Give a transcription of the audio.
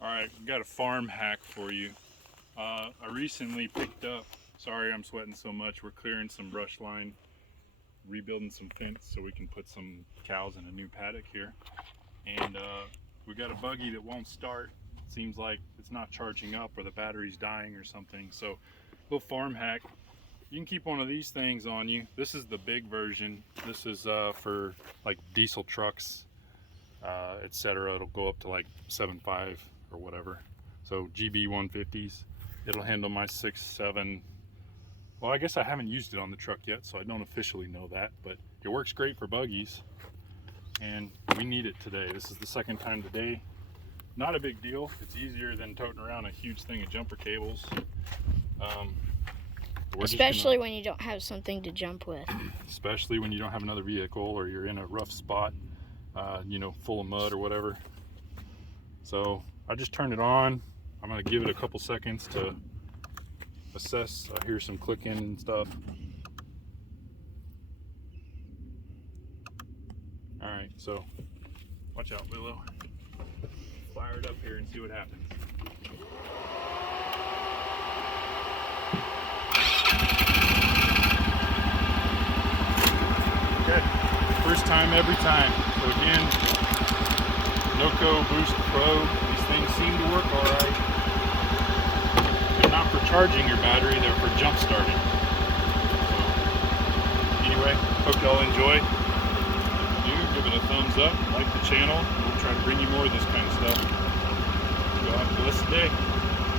Alright, got a farm hack for you. I recently picked up, sorry I'm sweating so much, we're clearing some brush line, rebuilding some fence so we can put some cows in a new paddock here. And we got a buggy that won't start. Seems like it's not charging up or the battery's dying or something. So, little farm hack. You can keep one of these things on you. This is the big version. This is for like diesel trucks, etc. It'll go up to like 7.5 or whatever. So GB 150s. It'll handle my 6.7. Well, I guess I haven't used it on the truck yet, so I don't officially know that, but it works great for buggies, and we need it today. This is the second time today. Not a big deal. It's easier than toting around a huge thing of jumper cables. Especially when you don't have something to jump with. Especially when you don't have another vehicle or you're in a rough spot, you know, full of mud or whatever. So I just turned it on. I'm gonna give it a couple seconds to assess. I hear some clicking and stuff. All right, so watch out, Willow. Fire it up here and see what happens. Good. First time, every time. So again, Noco Boost Pro. These things seem to work all right. They're not for charging your battery, they're for jump starting. So, anyway, hope y'all enjoy. If you do, give it a thumbs up, like the channel. We'll try to bring you more of this kind of stuff. Y'all have a blessed day.